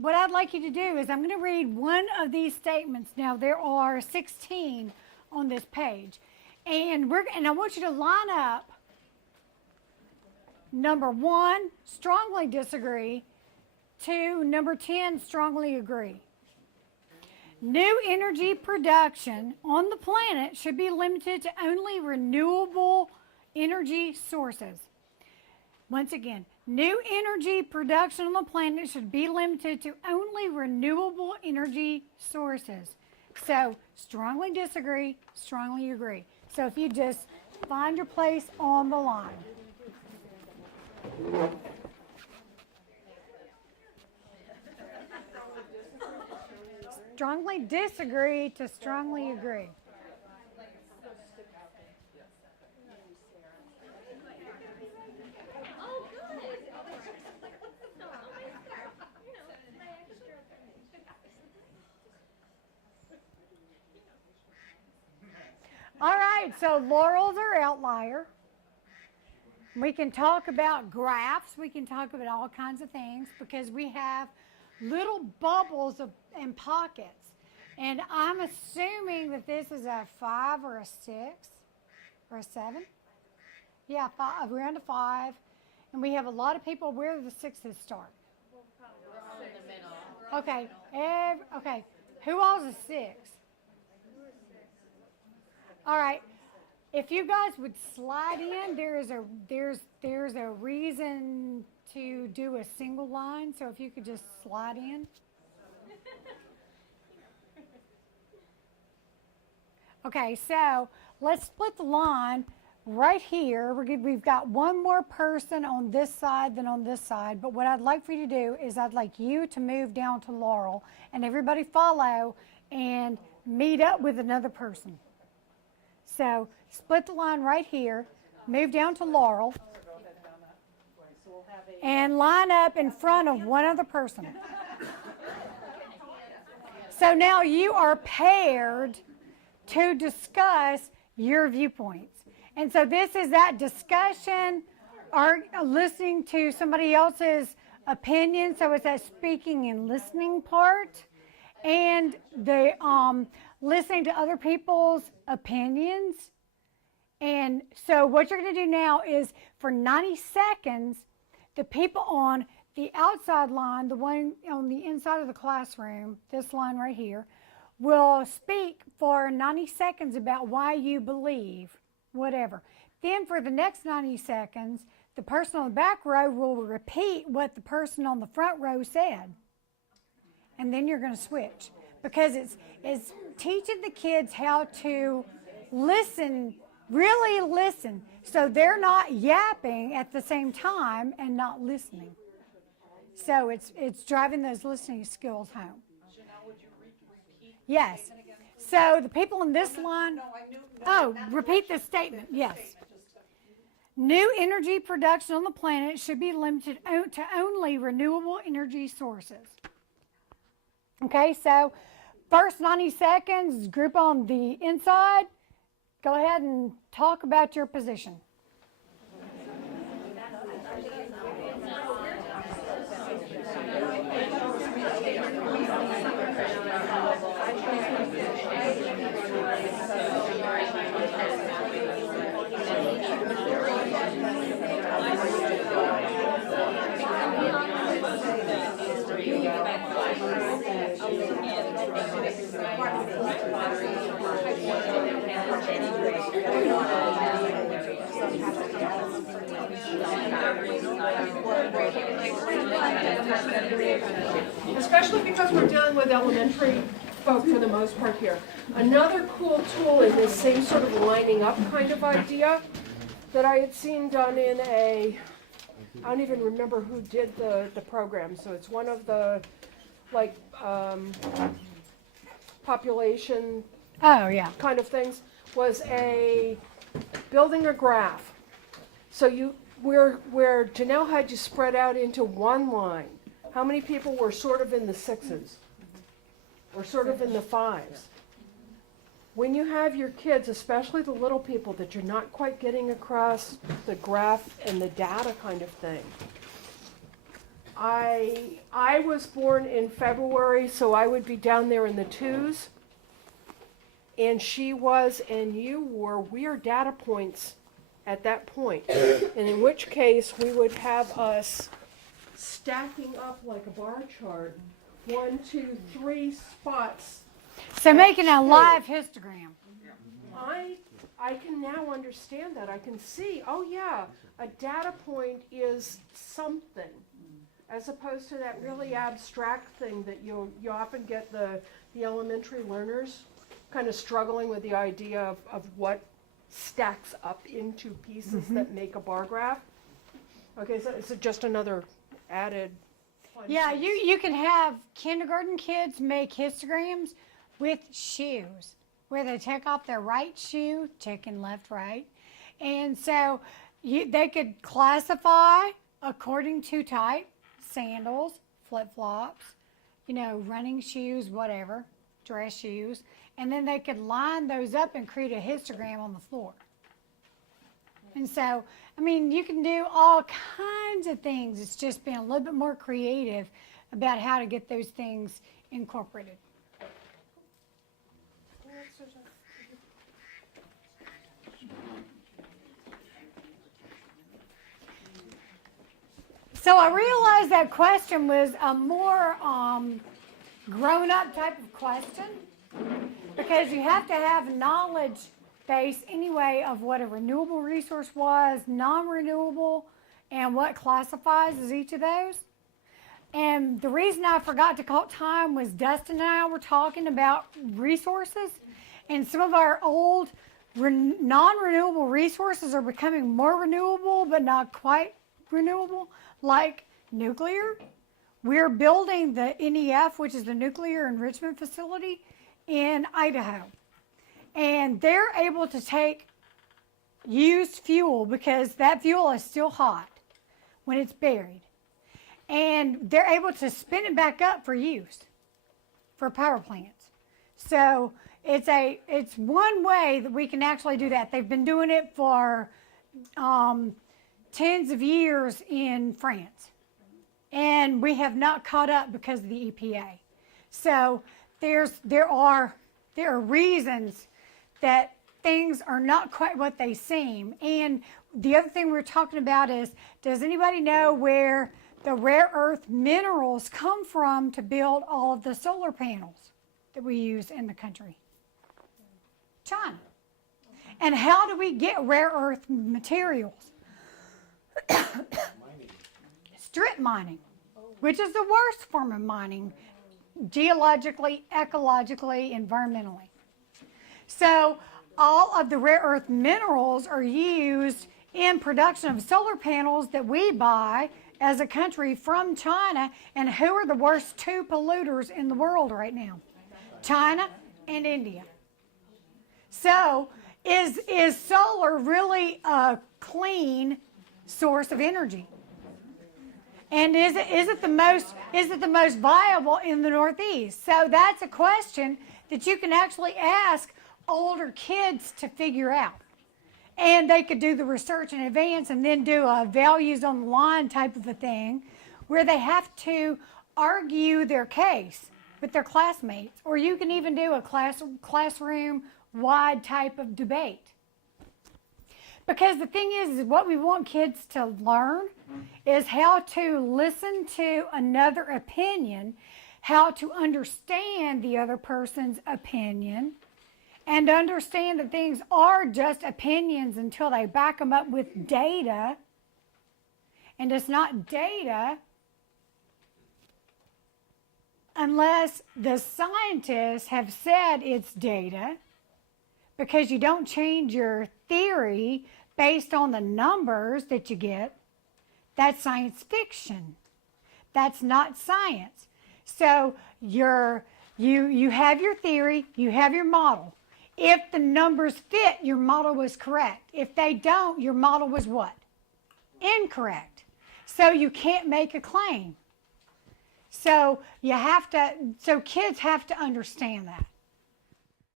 what I'd like you to do is I'm going to read one of these statements. Now, there are 16 on this page. And I want you to line up number 1, strongly disagree, 2, number 10, strongly agree. New energy production on the planet should be limited to only renewable energy sources. Once again, new energy production on the planet should be limited to only renewable energy sources. So, strongly disagree, strongly agree. So if you just find your place on the line. Strongly disagree to strongly agree. All right, so Laurel's our outlier. We can talk about graphs. We can talk about all kinds of things because we have little bubbles and pockets. And I'm assuming that this is a 5 or a 6 or a 7. Yeah, around a 5. And we have a lot of people. Where do the 6s start? In the middle. Okay. Okay. Who all's a 6? All right. If you guys would slide in, there's a reason to do a single line. So if you could just slide in. Okay, so let's split the line right here. We've got one more person on this side than on this side. But what I'd like for you to do is I'd like you to move down to Laurel and everybody follow and meet up with another person. So split the line right here, move down to Laurel, and line up in front of one other person. So now you are paired to discuss your viewpoints. And so this is that discussion or listening to somebody else's opinion. So it's that speaking and listening part. And the listening to other people's opinions. And so what you're going to do now is for 90 seconds, the people on the outside line, the one on the inside of the classroom, this line right here, will speak for 90 seconds about why you believe whatever. Then for the next 90 seconds, the person on the back row will repeat what the person on the front row said. And then you're going to switch. Because it's teaching the kids how to listen, really listen. So they're not yapping at the same time and not listening. So it's driving those listening skills home. Jeanelle, would you repeat? Yes. So the people in this line, repeat the statement. Yes. New energy production on the planet should be limited to only renewable energy sources. Okay, so first 90 seconds, group on the inside, go ahead and talk about your position. Especially because we're dealing with elementary folk for the most part here. Another cool tool in this same sort of lining up kind of idea that I had seen done in I don't even remember who did the program, so it's one of the population kind of things, was building a graph. So where Jeanelle had you spread out into one line, how many people were sort of in the 6s or sort of in the 5s? When you have your kids, especially the little people that you're not quite getting across the graph and the data kind of thing, I was born in February, so I would be down there in the 2s. And she was, and you were, we are data points at that point. And in which case, we would have us stacking up like a bar chart. 1, 2, 3 spots. So making a live histogram. I can now understand that. I can see, oh yeah, a data point is something, as opposed to that really abstract thing that you often get the elementary learners kind of struggling with the idea of what stacks up into pieces that make a bar graph. Okay, so it's just another added fun Yeah, piece. you can have kindergarten kids make histograms with shoes, where they take off their right shoe, checking left, right. And so they could classify according to type, sandals, flip-flops, running shoes, whatever, dress shoes. And then they could line those up and create a histogram on the floor. And so, you can do all kinds of things. It's just being a little bit more creative about how to get those things incorporated. So I realized that question was a more grown-up type of question, because you have to have knowledge base anyway of what a renewable resource was, non-renewable, and what classifies as each of those. And the reason I forgot to call time was Dustin and I were talking about resources, and some of our old non-renewable resources are becoming more renewable, but not quite renewable, like nuclear. We're building the NEF, which is the Nuclear Enrichment Facility in Idaho. And they're able to take used fuel, because that fuel is still hot when it's buried. And they're able to spin it back up for use for power plants. So it's one way that we can actually do that. They've been doing it for tens of years in France. And we have not caught up because of the EPA. So there are reasons that things are not quite what they seem. And the other thing we're talking about is, does anybody know where the rare earth minerals come from to build all of the solar panels that we use in the country? China. And how do we get rare earth materials? Strip mining, which is the worst form of mining, geologically, ecologically, environmentally. So all of the rare earth minerals are used in production of solar panels that we buy as a country from China. And who are the worst 2 polluters in the world right now? China and India. So is solar really a clean source of energy? And is it the most viable in the Northeast? So that's a question that you can actually ask older kids to figure out. And they could do the research in advance and then do a values on the line type of a thing, where they have to argue their case with their classmates. Or you can even do a classroom-wide type of debate. Because the thing is what we want kids to learn is how to listen to another opinion, how to understand the other person's opinion, and understand that things are just opinions until they back them up with data. And it's not data unless the scientists have said it's data, because you don't change your theory based on the numbers that you get. That's science fiction. That's not science. So you have your theory, you have your model. If the numbers fit, your model was correct. If they don't, your model was what? Incorrect. So you can't make a claim. So kids have to understand that.